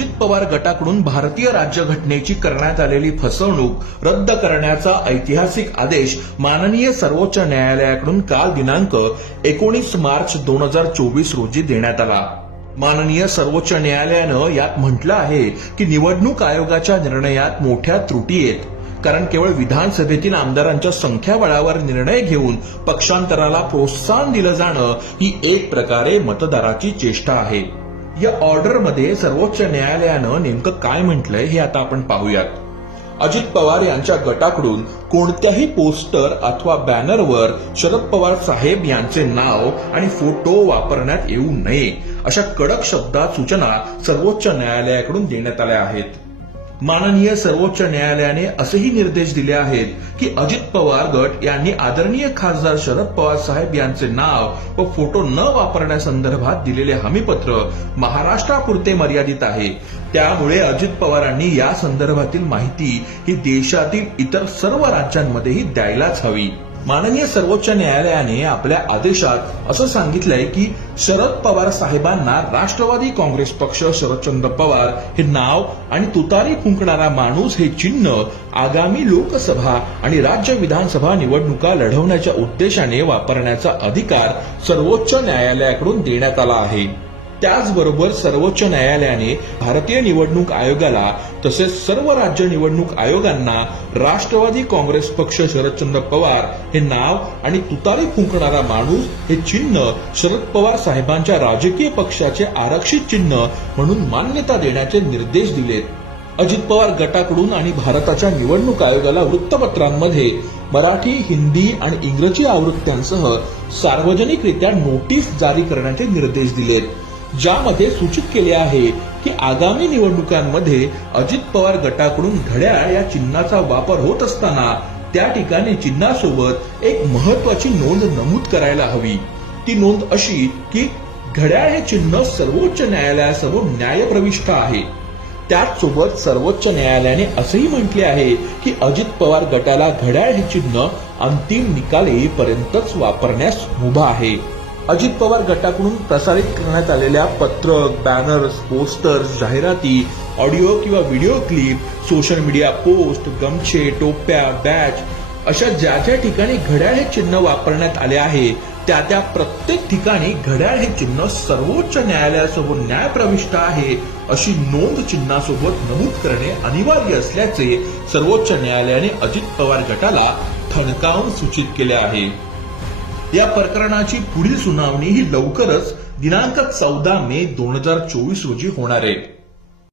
अजित पवार गटाकडून भारतीय राज्यघटनेची करण्यात आलेली फसवणूक रद्द करण्याचा ऐतिहासिक आदेश माननीय सर्वोच्च न्यायालयाकडून काल दिनांक एकोणीस मार्च दोन हजार चोवीस रोजी देण्यात आला. माननीय सर्वोच्च न्यायालयानं यात म्हटलं आहे की निवडणूक आयोगाच्या निर्णयात मोठ्या त्रुटी आहेत. कारण केवळ विधानसभेतील आमदारांच्या संख्याबळावर निर्णय घेऊन पक्षांतराला प्रोत्साहन दिलं जाणं ही एक प्रकारे मतदाराची चेष्टा आहे. या ऑर्डरमध्ये सर्वोच्च न्यायालयानं नेमकं काय म्हटलंय हे आता आपण पाहूयात. अजित पवार यांच्या गटाकडून कोणत्याही पोस्टर अथवा बॅनरवर शरद पवार साहेब यांचे नाव आणि फोटो वापरण्यात येऊ नये अशा कडक शब्दात सूचना सर्वोच्च न्यायालयाकडून देण्यात आल्या आहेत. माननीय सर्वोच्च न्यायालयाने असेही निर्देश दिले आहेत की अजित पवार गट यांनी आदरणीय खासदार शरद पवार साहेब यांचे नाव व फोटो न वापरण्यासंदर्भात दिलेले हमीपत्र महाराष्ट्रापुरते मर्यादित आहे. त्यामुळे अजित पवारांनी या संदर्भातील माहिती ही देशातील इतर सर्व राज्यांमध्येही द्यायलाच हवी. माननीय सर्वोच्च न्यायालयाने आपल्या आदेशात असं सांगितलंय की शरद पवार साहेबांना राष्ट्रवादी काँग्रेस पक्ष शरदचंद्र पवार हे नाव आणि तुतारी फुंकणारा माणूस हे चिन्ह आगामी लोकसभा आणि राज्य विधानसभा निवडणुका लढवण्याच्या उद्देशाने वापरण्याचा अधिकार सर्वोच्च न्यायालयाकडून देण्यात आला आहे. त्याचबरोबर सर्वोच्च न्यायालयाने भारतीय निवडणूक आयोगाला तसेच सर्व राज्य निवडणूक आयोगांना राष्ट्रवादी काँग्रेस पक्ष शरदचंद्र पवार हे नाव आणि तुतारी फुंकणारा माणूस हे चिन्ह शरद पवार साहेबांच्या राजकीय पक्षाचे आरक्षित चिन्ह म्हणून मान्यता देण्याचे निर्देश दिलेत. अजित पवार गटाकडून आणि भारताच्या निवडणूक आयोगाला वृत्तपत्रांमध्ये मराठी हिंदी आणि इंग्रजी आवृत्त्यांसह सार्वजनिकरित्या नोटीस जारी करण्याचे निर्देश दिलेत. ज्यामध्ये सूचित केले आहे की आगामी निवडणुकांमध्ये अजित पवार गटाकडून घड्याळ या चिन्हाचा वापर होत असताना त्या ठिकाणी चिन्हासोबत एक महत्वाची नोंद नमूद करायला हवी. ती नोंद अशी की घड्याळ हे चिन्ह सर्वोच्च न्यायालयासमोर न्यायप्रविष्ट आहे. त्याचसोबत सर्वोच्च न्यायालयाने असेही म्हटले आहे की अजित पवार गटाला घड्याळ हे चिन्ह अंतिम निकाल येईपर्यंतच वापरण्यास मुभा आहे. अजित पवार गटाकडून प्रसारित करण्यात आलेल्या पत्रक बॅनर्स पोस्टर्स जाहिराती ऑडिओ किंवा video clip social media post गमछे टोप्या बॅच अशा ज्या ज्या ठिकाणी घड्याळ हे चिन्ह वापरण्यात आले आहे त्या त्या प्रत्येक ठिकाणी घड्याळ हे चिन्ह सर्वोच्च न्यायालयासमोर न्यायप्रविष्ट आहे अशी नोंद चिन्हासोबत नमूद करणे अनिवार्य असल्याचे सर्वोच्च न्यायालयाने अजित पवार गटाला ठणकावून सूचित केले आहे. या प्रकरणाची पुढील सुनावणी ही लवकरच दिनांक चौदा मे दोन हजार चोवीस रोजी होणार आहे.